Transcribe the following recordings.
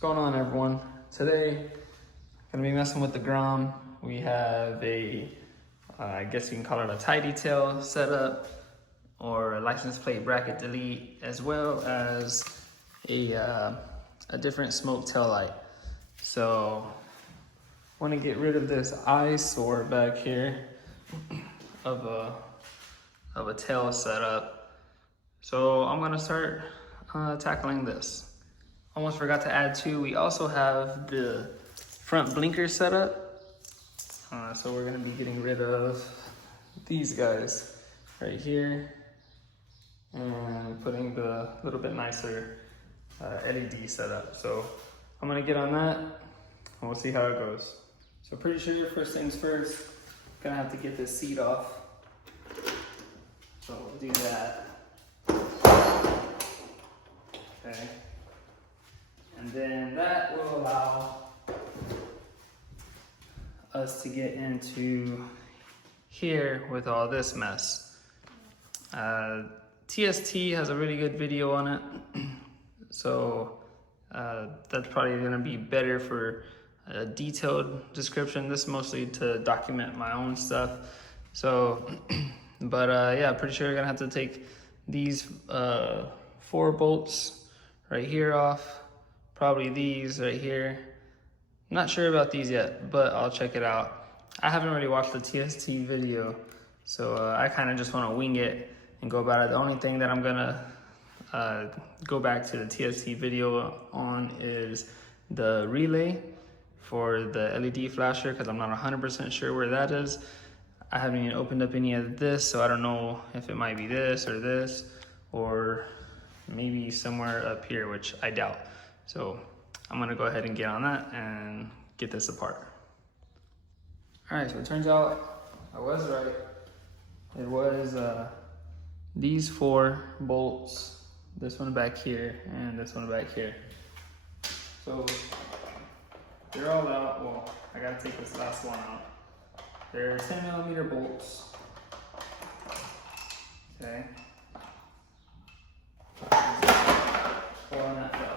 going on, everyone? Today, gonna be messing with the Grom. We have a, I guess you can call it a tie detail setup or a license plate bracket delete, as well as a different smoke tail light. So, want to get rid of this eyesore back here of a tail setup. So I'm gonna start tackling this. Almost forgot to add too, we also have the front blinker setup. So we're gonna be getting rid of these guys right here and putting the little bit nicer LED setup. So I'm gonna get on that and we'll see how it goes. So pretty sure first things first, gonna have to get this seat off. So we'll do that. Okay. And then that will allow us to get into here with all this mess. TST has a really good video on it. So that's probably gonna be better for a detailed description. This is mostly to document my own stuff. So, but yeah, pretty sure we're gonna have to take these 4 bolts right here off. Probably these right here. Not sure about these yet, but I'll check it out. I haven't really watched the TST video, so I kind of just want to wing it and go about it. The only thing that I'm gonna go back to the TST video on is the relay for the LED flasher, because I'm not 100% sure where that is. I haven't even opened up any of this, so I don't know if it might be this, or maybe somewhere up here, which I doubt. So I'm gonna go ahead and get on that and get this apart. All right, so it turns out I was right. It was these 4 bolts, this one back here, and this one back here. So they're all out. Well, I gotta take this last one out. They're 10mm bolts. Okay. Pulling that out.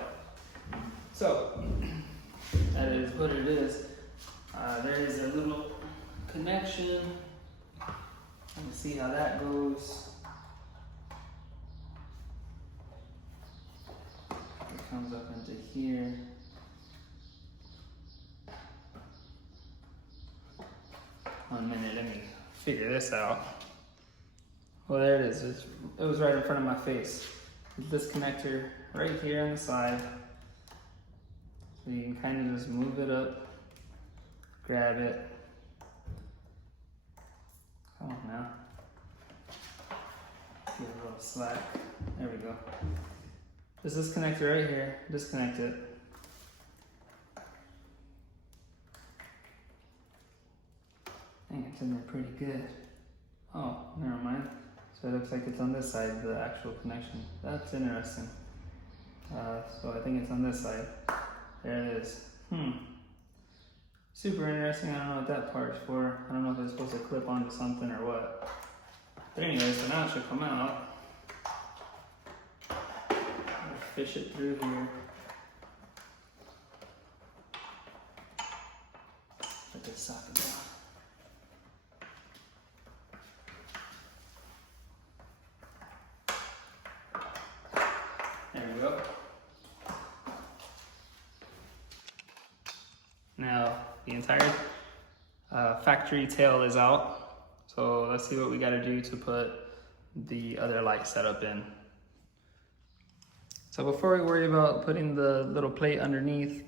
So, that is what it is. There is a little connection. Let me see how that goes. It comes up into here. One minute, let me figure this out. Well, there it is. It was right in front of my face. This connector right here on the side. So you can kind of just move it up, grab it. Come on now. Give it a little slack. There we go. There's this connector right here. Disconnect it. Dang, it's in there pretty good. Oh, never mind. So it looks like it's on this side, the actual connection. That's interesting. So I think it's on this side. There it is. Super interesting. I don't know what that part is for. I don't know if it's supposed to clip onto something or what. But anyway, so now it should come out. I'll fish it through here. Let this socket down. There we go. Now, the entire factory tail is out. So let's see what we gotta do to put the other light setup in. So before we worry about putting the little plate underneath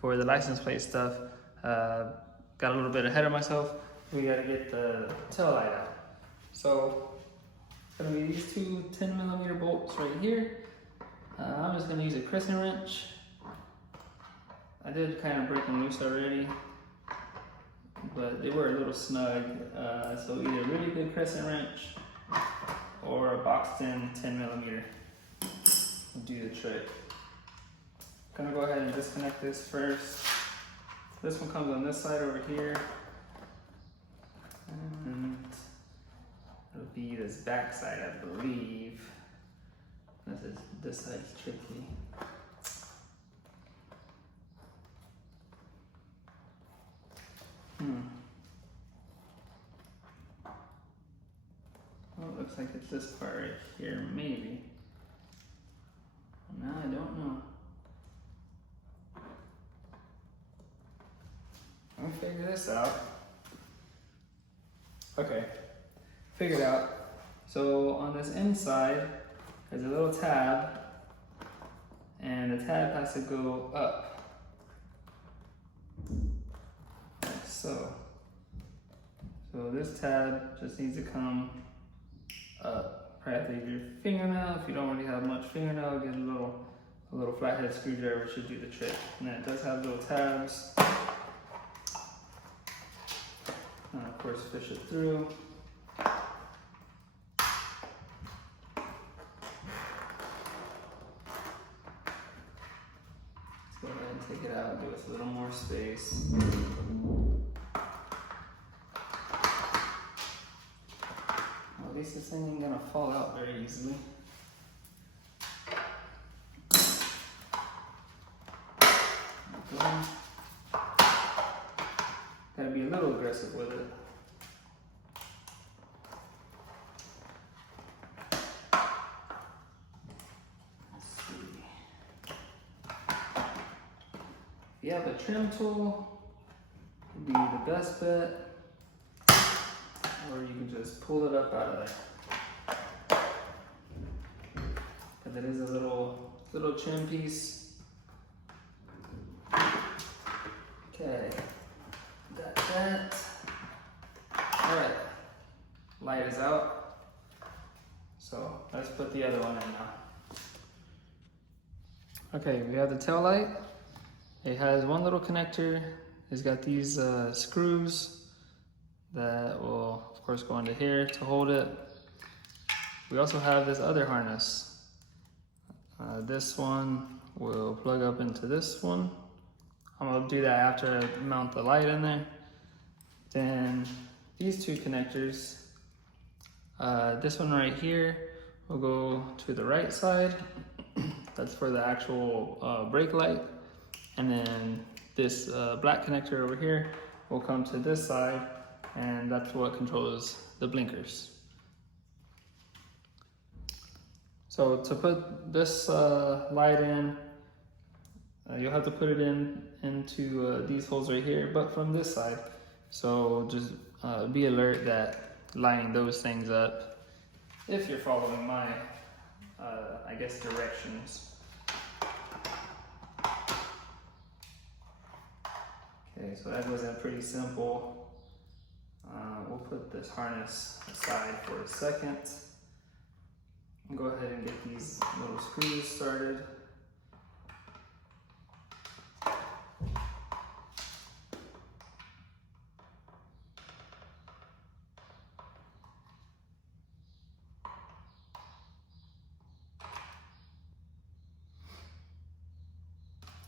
for the license plate stuff, got a little bit ahead of myself. We gotta get the tail light out. So it's gonna be these 2 10mm bolts right here. I'm just gonna use a crescent wrench. I did kind of break them loose already, but they were a little snug. So either a really good crescent wrench or a boxed in 10mm will do the trick. I'm gonna go ahead and disconnect this first. This one comes on this side over here. And it'll be this back side, I believe. This side's tricky. like it's this part right here, maybe. No, I don't know. I'll figure this out. Okay, figured out. So on this inside, there's a little tab, and the tab has to go up, like so. So this tab just needs to come up. Probably have to use your fingernail. If you don't really have much fingernail, get a little flathead screwdriver should do the trick. And then it does have little tabs. And of course, fish it through. Let's go ahead and take it out, give us a little more space. At least this thing ain't gonna fall out very easily. Okay. Gotta be a little aggressive with it. Let's see. If you have a trim tool, would be the best bet. Or you can just pull it up out of there. Because it is a little trim piece. Okay, got that. All right, light is out. So let's put the other one in now. Okay, we have the tail light. It has one little connector. It's got these screws that will, of course, go into here to hold it. We also have this other harness. This one will plug up into this one. I'm gonna do that after I mount the light in there. Then these two connectors, this one right here will go to the right side. That's for the actual brake light. And then this black connector over here will come to this side, and that's what controls the blinkers. So to put this light in, you'll have to put it into these holes right here, but from this side. So just be alert that lining those things up if you're following my, I guess, directions. Okay, so that was pretty simple. We'll put this harness aside for a second. Go ahead and get these little screws started.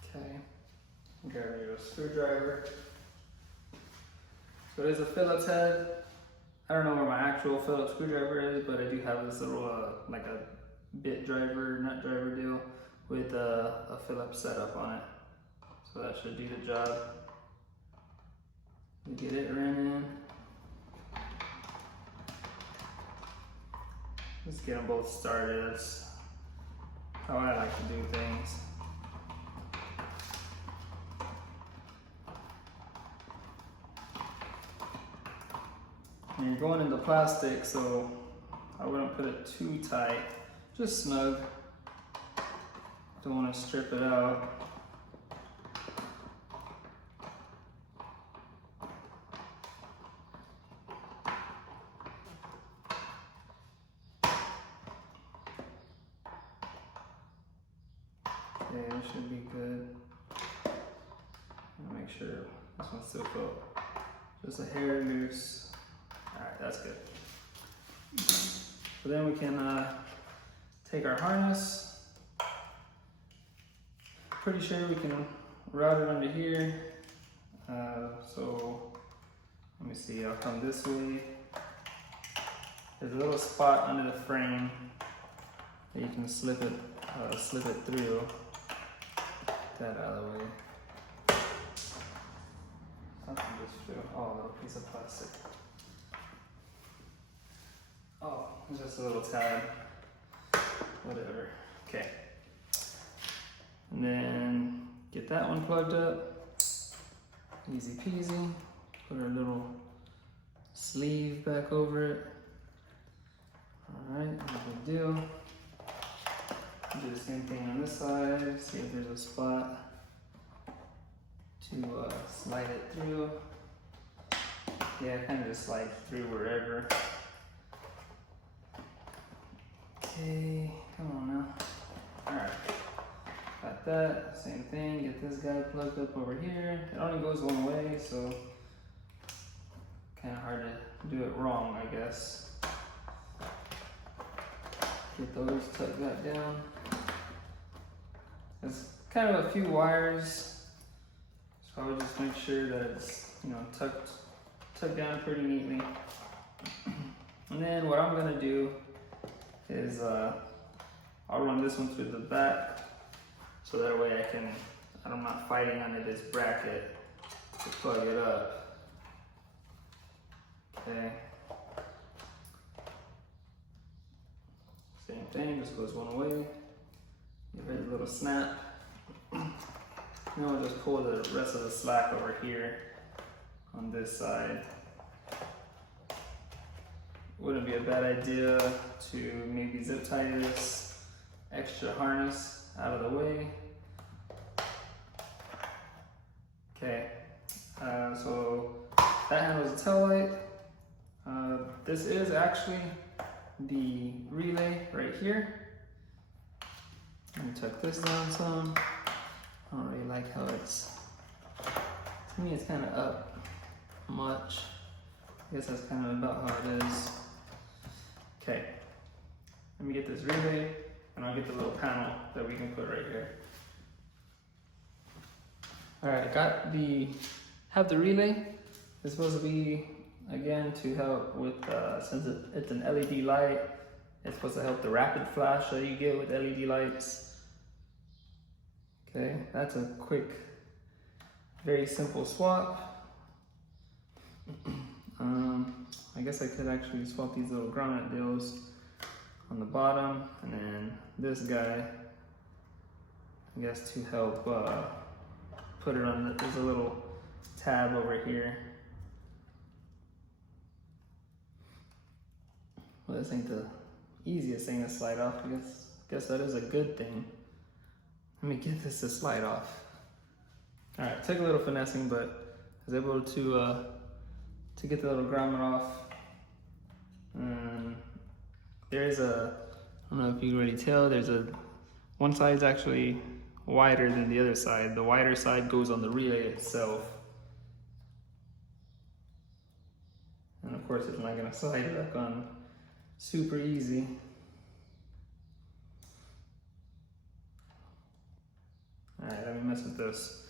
Okay, grab your screwdriver. So it is a Phillips head. I don't know where my actual Phillips screwdriver is, but I do have this little like a bit driver, nut driver deal with a Phillips setup on it. So that should do the job. We get it ran in. Let's get them both started. That's how I like to do things. And you're going into plastic, so I wouldn't put it too tight, just snug. Don't want to strip it out. Okay, it should be good. Make sure this one's still filled. Just a hair loose. Alright, that's good. So then we can take our harness. Pretty sure we can route it under here. So let me see, I'll come this way. There's a little spot under the frame that you can slip it through. Get that out of the way. Something just flew. Oh, a little piece of plastic. Oh, just a little tab, whatever. Okay. And then get that one plugged up. Easy peasy. Put our little sleeve back over it. All right, no big deal. Do the same thing on this side. See if there's a spot to slide it through. Yeah, kind of just slide through wherever. Okay, come on now. All right, got that. Same thing. Get this guy plugged up over here. It only goes one way, so kind of hard to do it wrong, I guess. Get those tucked back down. There's kind of a few wires, so I would just make sure that it's, you know, tucked down pretty neatly. And then what I'm gonna do is I'll run this one through the back, so that way I'm not fighting under this bracket to plug it up. Okay. Same thing, just goes one way. Give it a little snap. Now we'll just pull the rest of the slack over here on this side. Wouldn't be a bad idea to maybe zip tie this extra harness out of the way. Okay, so that handles the tail light. This is actually the relay right here. Let me tuck this down some. I don't really like how it's, to me it's kind of up much. I guess that's kind of about how it is. Okay, let me get this relay and I'll get the little panel that we can put right here. All right, have the relay. It's supposed to be, again, to help with, since it's an LED light, it's supposed to help the rapid flash that you get with LED lights. Okay, that's a quick, very simple swap. I guess I could actually swap these little grommet deals on the bottom, and then this guy, I guess, to help put it on there's a little tab over here. Well, this ain't the easiest thing to slide off. I guess that is a good thing. Let me get this to slide off. All right, took a little finessing, but I was able to get the little grommet off. And there's I don't know if you can really tell, one side's actually wider than the other side. The wider side goes on the relay itself. And of course, it's not gonna slide back on super easy. All right, let me mess with this.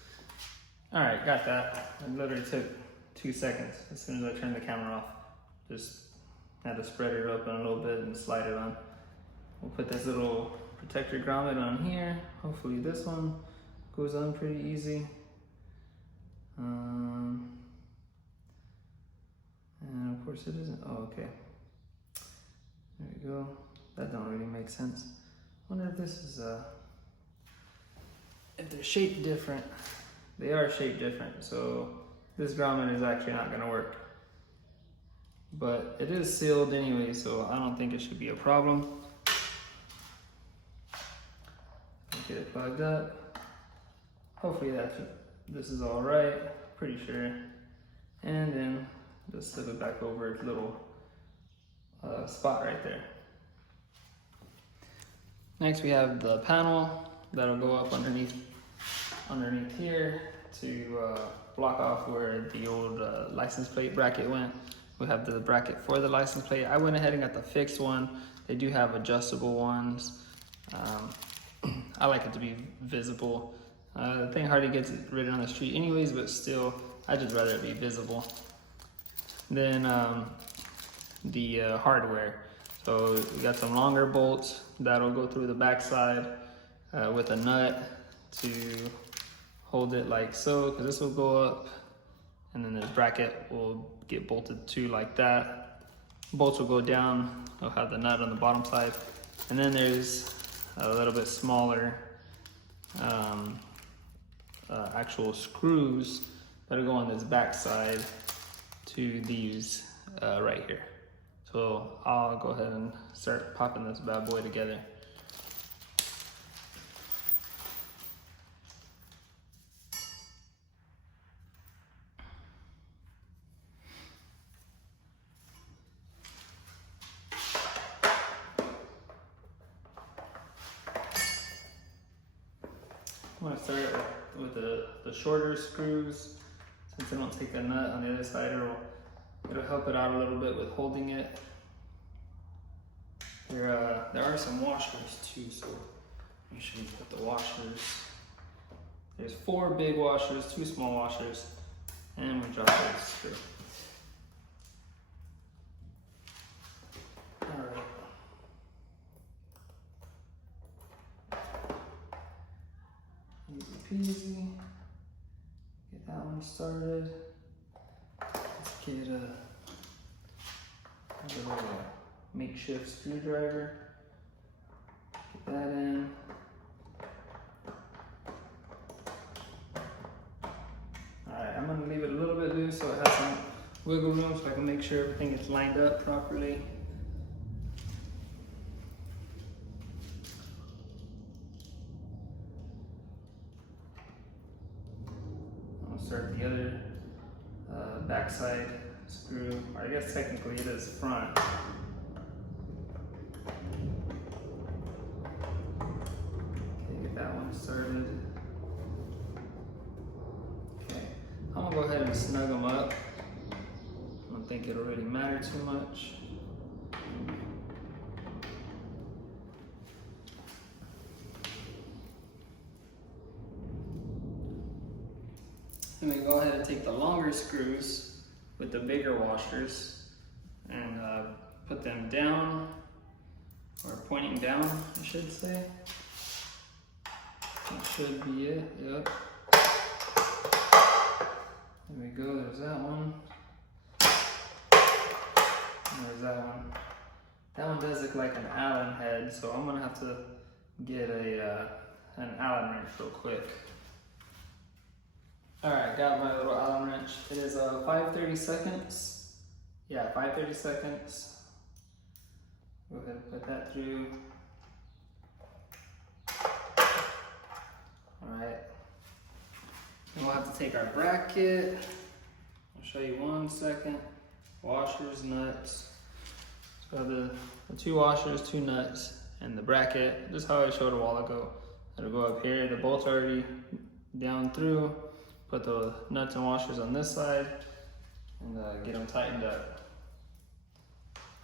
All right, got that. It literally took 2 seconds as soon as I turned the camera off. Just had to spread it open a little bit and slide it on. We'll put this little protector grommet on here. Hopefully this one goes on pretty easy. And of course it isn't, oh, okay. There we go. That don't really make sense. Wonder if this is, if they're shaped different. They are shaped different, so this grommet is actually not gonna work. But it is sealed anyway, so I don't think it should be a problem. Get it plugged up. Hopefully this is all right, pretty sure. And then just slip it back over its little spot right there. Next we have the panel that'll go up underneath here to block off where the old license plate bracket went. We have the bracket for the license plate. I went ahead and got the fixed one. They do have adjustable ones. I like it to be visible. The thing hardly gets rid on the street anyways, but still, I just rather it be visible. Then the hardware. So we got some longer bolts that'll go through the backside with a nut to hold it like so, because this will go up, and then the bracket will get bolted to like that. bolts will go down. It'll have the nut on the bottom side. And then there's a little bit smaller actual screws that'll go on this back side to these right here. So I'll go ahead and start popping this bad boy together. I'm going to start with the shorter screws. Since they don't take a nut on the other side, it'll help it out a little bit with holding it. There are some washers too, so make sure you put the washers. There's 4 big washers, 2 small washers, and we drop that screw. Alright. Easy peasy. Get that one started. Let's get a little makeshift screwdriver. Get that in. Alright, I'm gonna leave it a little bit loose so it has some wiggle room so I can make sure everything is lined up properly. Start the other backside screw, or I guess technically it is front. Okay, get that one started. Okay, I'm gonna go ahead and snug them up. I don't think it'll really matter too much. And then go ahead and take the longer screws with the bigger washers and put them down, or pointing down, I should say. That should be it, yep. There we go, there's that one. And there's that one. That one does look like an Allen head, so I'm gonna have to get an Allen wrench real quick. Alright, got my little Allen wrench. It is 5/32. Yeah, 5/32. Go ahead and put that through. Alright. Then we'll have to take our bracket. I'll show you 1 second. Washers, nuts. So I have the 2 washers, 2 nuts, and the bracket. Just how I showed a while ago. It'll go up here. The bolts are already down through. Put the nuts and washers on this side and get them tightened up.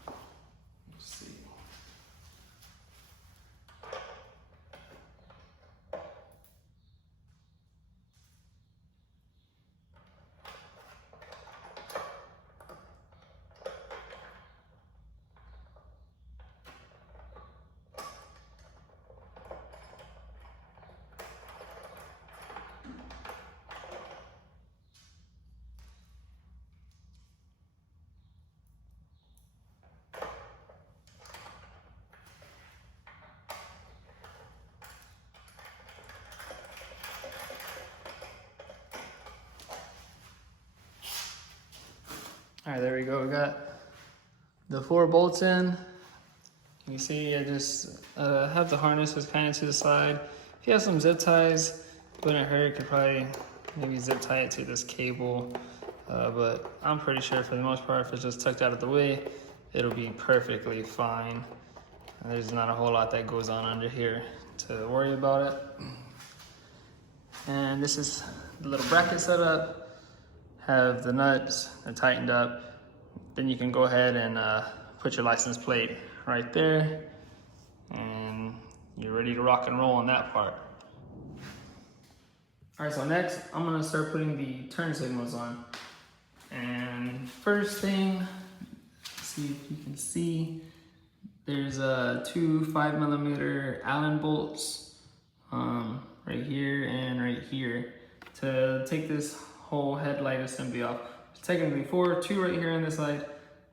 Let's see. All right, there we go. We got the 4 bolts in. You see, I just have the harnesses kind of to the side. If you have some zip ties, it wouldn't hurt. You could probably maybe zip tie it to this cable. But I'm pretty sure for the most part, if it's just tucked out of the way, it'll be perfectly fine. There's not a whole lot that goes on under here to worry about it. And this is the little bracket setup. Have the nuts, they're tightened up. Then you can go ahead and put your license plate right there. And you're ready to rock and roll on that part. All right, so next I'm gonna start putting the turn signals on. And first thing, see if you can see, there's 2 5mm Allen bolts right here and right here to take this whole headlight assembly off. It's technically 4, 2 right here on this side,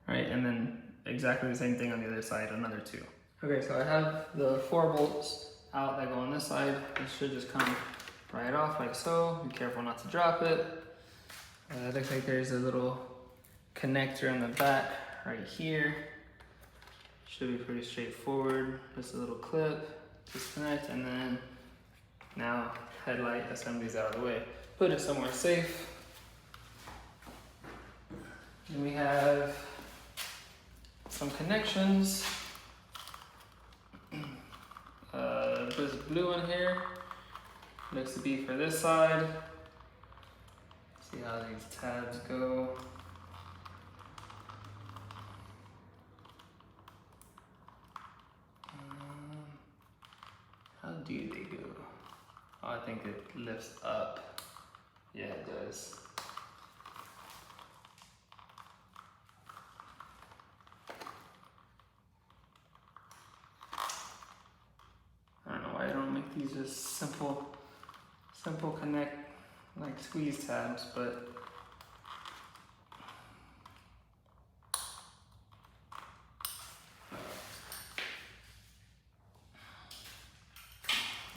right, and then exactly the same thing on the other side, another 2. Okay, so I have the 4 bolts out that go on this side. It should just come right off like so. Be careful not to drop it. It looks like there's a little connector in the back right here. Should be pretty straightforward. Just a little clip, disconnect, and then now headlight assembly's out of the way. Put it somewhere safe. And we have some connections. There's blue in here. Looks to be for this side. See how these tabs go. How do they go? Oh, I think it lifts up. Yeah, it does. I don't know why I don't make these just simple connect, like squeeze tabs, but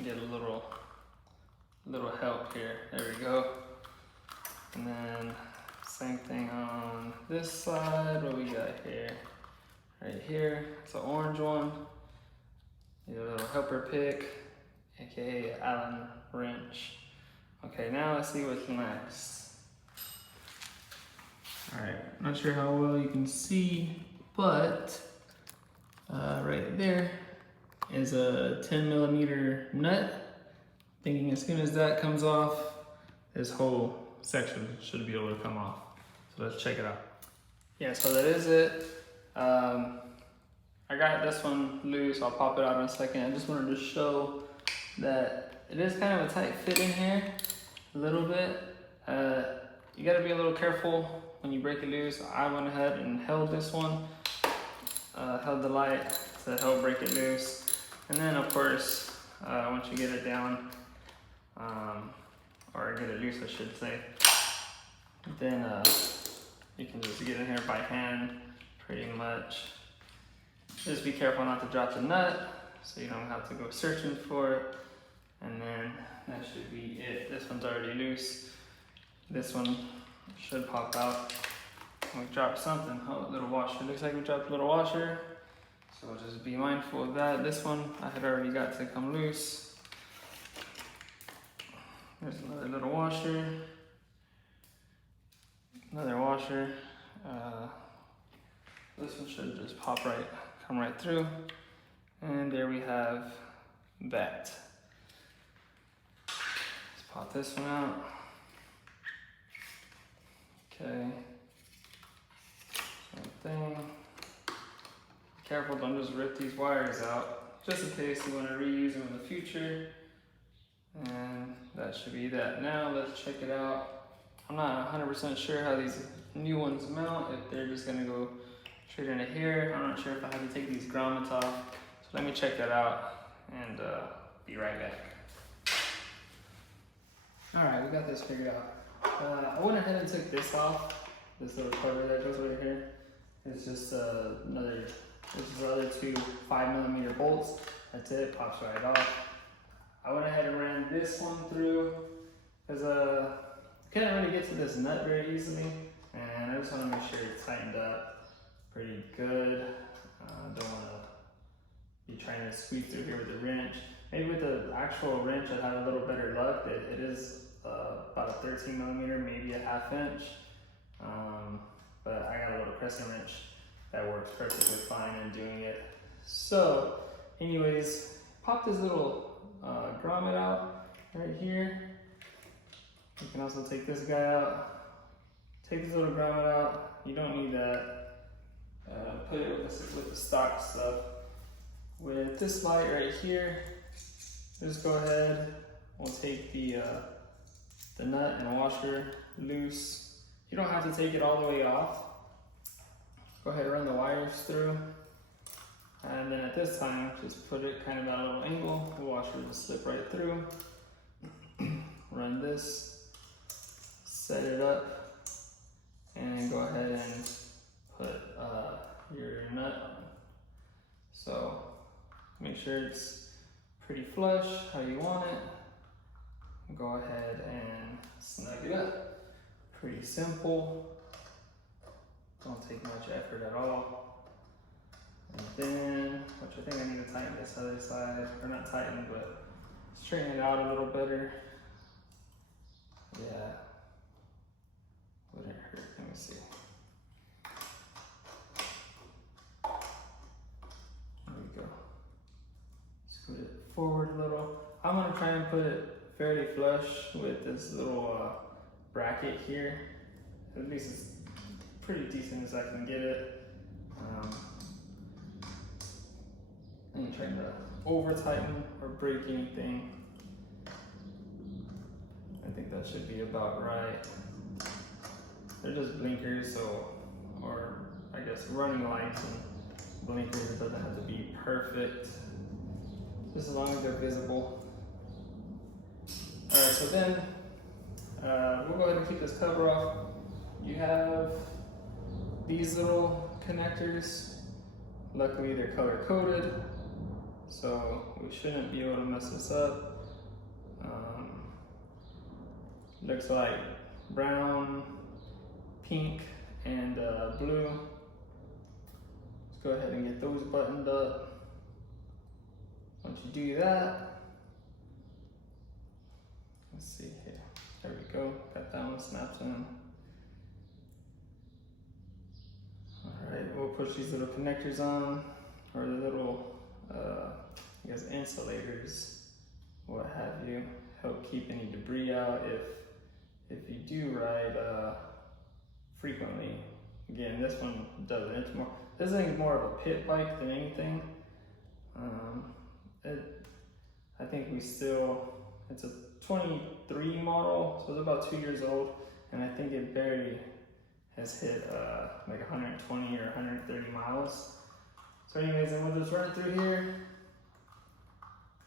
get a little help here. There we go. And then same thing on this side. What we got here? Right here, it's an orange one. A little helper pick, aka Allen wrench. Okay, now let's see what's next. All right, not sure how well you can see, but right there is a 10mm nut. Thinking as soon as that comes off, this whole section should be able to come off. So let's check it out. Yeah, so that is it. I got this one loose. I'll pop it out in a second. I just wanted to show that it is kind of a tight fit in here, a little bit. You gotta be a little careful when you break it loose. I went ahead and held this one, held the light to help break it loose. And then of course, once you get it down, or get it loose I should say, then you can just get in here by hand pretty much. Just be careful not to drop the nut so you don't have to go searching for it. And then that should be it. This one's already loose. This one should pop out. We dropped something. Oh, a little washer. Looks like we dropped a little washer. So just be mindful of that. This one I had already got to come loose. There's another little washer. Another washer. This one should just come right through. And there we have that. Let's pop this one out. Okay. Same thing. Be careful, don't just rip these wires out, just in case you want to reuse them in the future. And that should be that. Now let's check it out. I'm not 100% sure how these new ones mount, if they're just gonna go straight into here. I'm not sure if I have to take these grommets off. So let me check that out and be right back. All right, we got this figured out. I went ahead and took this off, this little cover that goes right here. It's just this is the other 2 5mm bolts. That's it, pops right off. I went ahead and ran this one through because I couldn't really get to this nut very easily, and I just want to make sure it's tightened up pretty good. Don't want to be trying to squeeze through here with the wrench. Maybe with the actual wrench I'd have a little better luck. It is about a 13mm, maybe a 1/2 inch. But I got a little crescent wrench that works perfectly fine in doing it. So anyways, pop this little grommet out right here. You can also take this guy out. Take this little grommet out. You don't need that. Put it with the stock stuff. With this light right here, just go ahead. We'll take the nut and washer loose. You don't have to take it all the way off. Go ahead and run the wires through. And then at this time, just put it kind of at a little angle. The washer will slip right through. Run this, set it up, and go ahead and put your nut sure it's pretty flush how you want it. Go ahead and snug it up. Pretty simple. Don't take much effort at all. And then, which I think I need to tighten this other side, or not tighten, but straighten it out a little better. Yeah, wouldn't hurt. Let me see. There we go. Scoot it forward a little. I'm gonna try and put it fairly flush with this little bracket here. At least it's pretty decent as I can get it. I ain't trying to over tighten or break anything. I think that should be about right. They're just blinkers, so, or I guess running lights and blinkers. It doesn't have to be perfect, just as long as they're visible. All right, so then we'll go ahead and keep this cover off. You have these little connectors. Luckily they're color coded, so we shouldn't be able to mess this up. Looks like brown, pink, and blue. Let's go ahead and get those buttoned up. Once you do that, let's see here. There we go. Got that one snapped in. All right, we'll push these little connectors on, or the little, I guess, insulators, what have you. Help keep any debris out if you do ride frequently. Again, this one doesn't. It's more. This thing's more of a pit bike than anything. I think it's a 23 model, so it's about 2 years old, and I think it barely has hit like 120 or 130 miles. So anyways, then we'll just run it through here.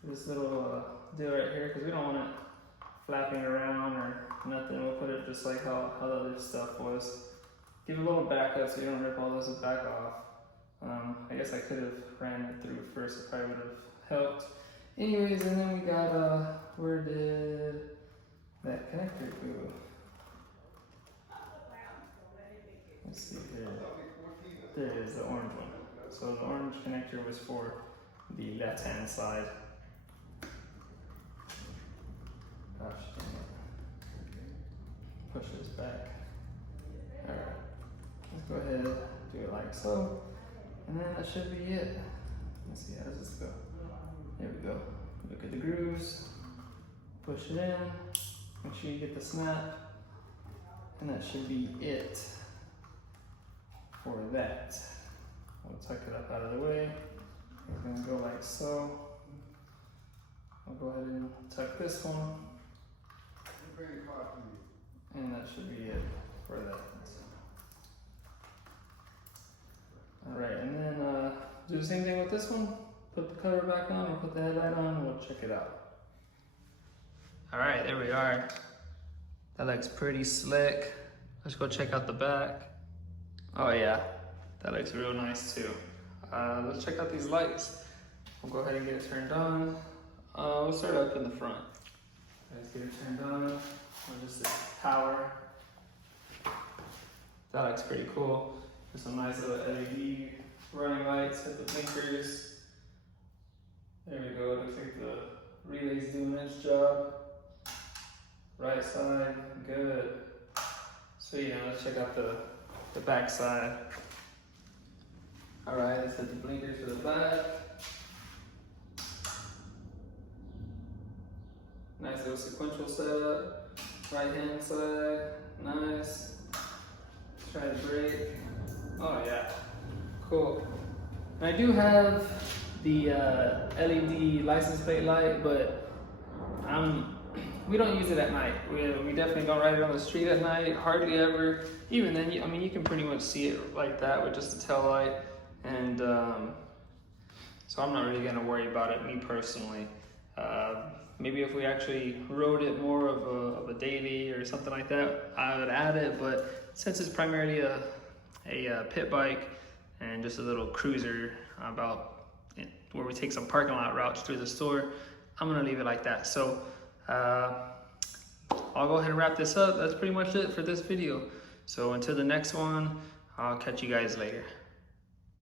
This little deal right here, because we don't want it flapping around or nothing. We'll put it just like how the other stuff was. Give it a little backup so you don't rip all this back off. I guess I could have ran it through first, it probably would have helped. Anyways, and then we got, where did that connector go? Let's see here. There it is, the orange one. So the orange connector was for the left-hand side. Gosh, dang it. Push this back. Alright, let's go ahead and do it like so. And then that should be it. Let's see, how does this go? There we go. Look at the grooves. Push it in. Make sure you get the snap. And that should be it for that. I'll tuck it up out of the way. It's gonna go like so. I'll go ahead and tuck this one. And that should be it for that. Alright, and then do the same thing with this one. Put the cover back on or put the headlight on and we'll check it out. Alright, there we are. That looks pretty slick. Let's go check out the back. Oh yeah, that looks real nice too. Let's check out these lights. We'll go ahead and get it turned on. We'll start up in the front. Let's get it turned on. We'll just power. That looks pretty cool. There's some nice little LED running lights with the blinkers. There we go. Looks like the relay's doing its job. Right side, good. So yeah, let's check out the back side. All right, let's hit the blinkers for the back. Nice little sequential setup. Right hand side, nice. Try to brake. Oh yeah, cool. And I do have the LED license plate light, but we don't use it at night. We definitely don't ride it on the street at night, hardly ever. Even then, I mean, you can pretty much see it like that with just the tail light. And so I'm not really gonna worry about it, me personally. Maybe if we actually rode it more of a daily or something like that, I would add it. But since it's primarily a pit bike and just a little cruiser, about where we take some parking lot routes through the store, I'm gonna leave it like that. So I'll go ahead and wrap this up. That's pretty much it for this video. So until the next one, I'll catch you guys later.